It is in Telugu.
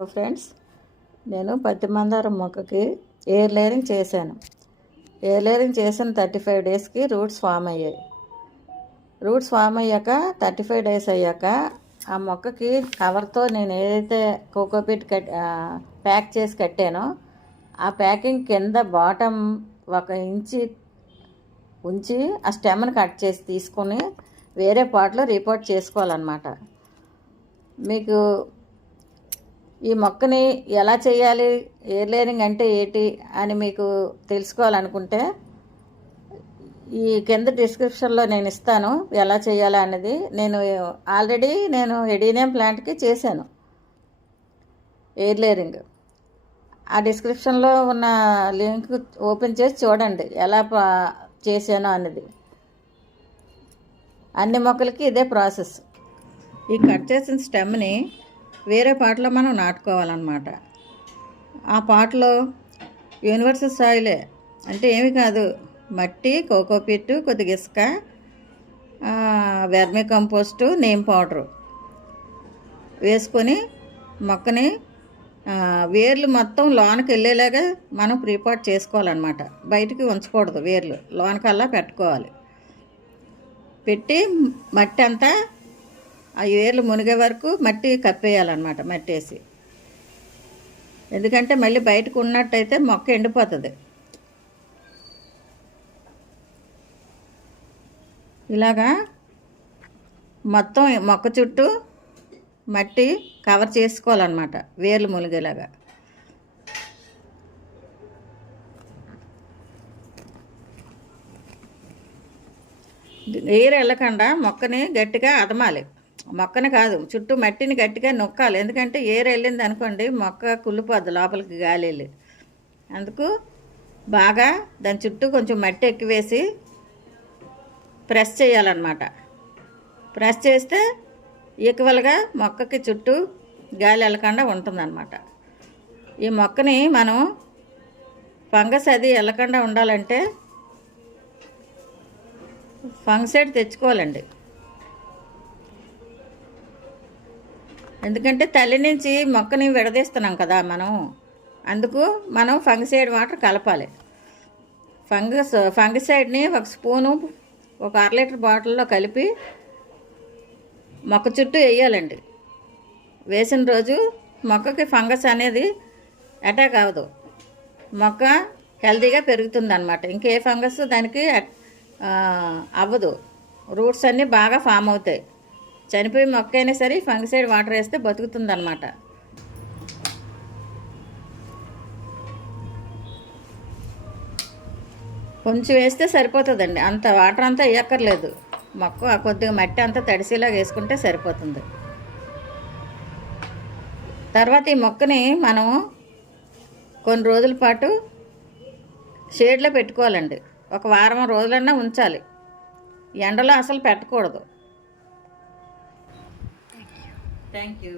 ఫ్రెండ్స్, నేను పత్తి మందారం మొక్కకి ఎయిర్ లేయరింగ్ చేశాను. ఎయిర్ లేయరింగ్ చేసిన 35 డేస్కి రూట్స్ ఫామ్ అయ్యాయి. రూట్స్ ఫామ్ అయ్యాక 35 డేస్ అయ్యాక ఆ మొక్కకి కవర్తో నేను ఏదైతే కోకోపీట్ ప్యాక్ చేసి కట్టానో ఆ ప్యాకింగ్ కింద బాటమ్ 1 ఇంచి ఉంచి ఆ స్టెమ్ని కట్ చేసి తీసుకొని వేరే పాట్లో రీపోర్ట్ చేసుకోవాలన్నమాట. మీకు ఈ మొక్కని ఎలా చేయాలి, ఎయిర్ లేయరింగ్ అంటే ఏంటి అని మీకు తెలుసుకోవాలనుకుంటే ఈ కింద డిస్క్రిప్షన్లో నేను ఇస్తాను ఎలా చేయాలి అన్నది. ఆల్రెడీ నేను ఎడీనియం ప్లాంట్కి చేశాను ఎయిర్ లేయరింగ్. ఆ డిస్క్రిప్షన్లో ఉన్న లింక్ ఓపెన్ చేసి చూడండి ఎలా చేశానో అన్నది. అన్ని మొక్కలకి ఇదే ప్రాసెస్. ఈ కట్ చేసిన స్టెమ్ని వేరే పాట్లో మనం నాటుకోవాలన్నమాట. ఆ పాట్లో యూనివర్సల్ సాయిలే అంటే ఏమి కాదు, మట్టి, కోకోపీట్, కొద్దిగా ఇసుక, వెర్మి కంపోస్టు, నీమ్ పౌడరు వేసుకొని మొక్కని వేర్లు మొత్తం లోనకి వెళ్ళేలాగా మనం ప్రీపాట్ చేసుకోవాలన్నమాట. బయటికి ఉంచకూడదు, వేర్లు లోనకల్లా పెట్టుకోవాలి. పెట్టి మట్టి అంతా ఆ వేర్లు మునిగే వరకు మట్టి కప్పేయాలన్నమాట. మట్టి వేసి, ఎందుకంటే మళ్ళీ బయటకు ఉన్నట్టయితే మొక్క ఎండిపోతుంది. ఇలాగా మొత్తం మొక్క చుట్టూ మట్టి కవర్ చేసుకోవాలన్నమాట, వేర్లు మునిగేలాగా. ఎయిర్ వెళ్ళకుండా మొక్కని గట్టిగా అదమాలి. మొక్కని కాదు, చుట్టూ మట్టిని గట్టిగా నొక్కాలి. ఎందుకంటే ఎయిర్ వెళ్ళింది అనుకోండి మొక్క కుళ్ళిపోద్ది లోపలికి గాలి వెళ్ళి. అందుకు బాగా దాని చుట్టూ కొంచెం మట్టి ఎక్కువేసి ప్రెస్ చేయాలన్నమాట. ప్రెస్ చేస్తే ఈక్వల్గా మొక్కకి చుట్టూ గాలి వెళ్ళకుండా ఉంటుందన్నమాట. ఈ మొక్కని మనం ఫంగస్ అది వెళ్ళకుండా ఉండాలంటే ఫంగసైడ్ తెచ్చుకోవాలండి. ఎందుకంటే తల్లి నుంచి మొక్కని విడదీస్తున్నాం కదా మనం, అందుకు మనం ఫంగసైడ్ వాటర్ కలపాలి. ఫంగసైడ్ని 1 స్పూను 1 1/2 లీటర్ బాటిల్లో కలిపి మొక్క చుట్టూ వేయాలండి. వేసిన రోజు మొక్కకి ఫంగస్ అనేది అటాక్ అవ్వదు, మొక్క హెల్తీగా పెరుగుతుందన్నమాట. ఇంకే ఫంగస్ దానికి అవ్వదు. రూట్స్ అన్నీ బాగా ఫామ్ అవుతాయి. చనిపోయి మొక్క అయినా సరే ఫంగసైడ్ వాటర్ వేస్తే బతుకుతుందన్నమాట. కొంచెం వేస్తే సరిపోతుందండి, అంత వాటర్ అంతా వేయక్కర్లేదు. మొక్క కొద్దిగా మట్టి అంతా తడిసేలాగా వేసుకుంటే సరిపోతుంది. తర్వాత ఈ మొక్కని మనం కొన్ని రోజుల పాటు షేడ్లో పెట్టుకోవాలండి. 1 వారం రోజులన్నా ఉంచాలి, ఎండలో అసలు పెట్టకూడదు. Thank you.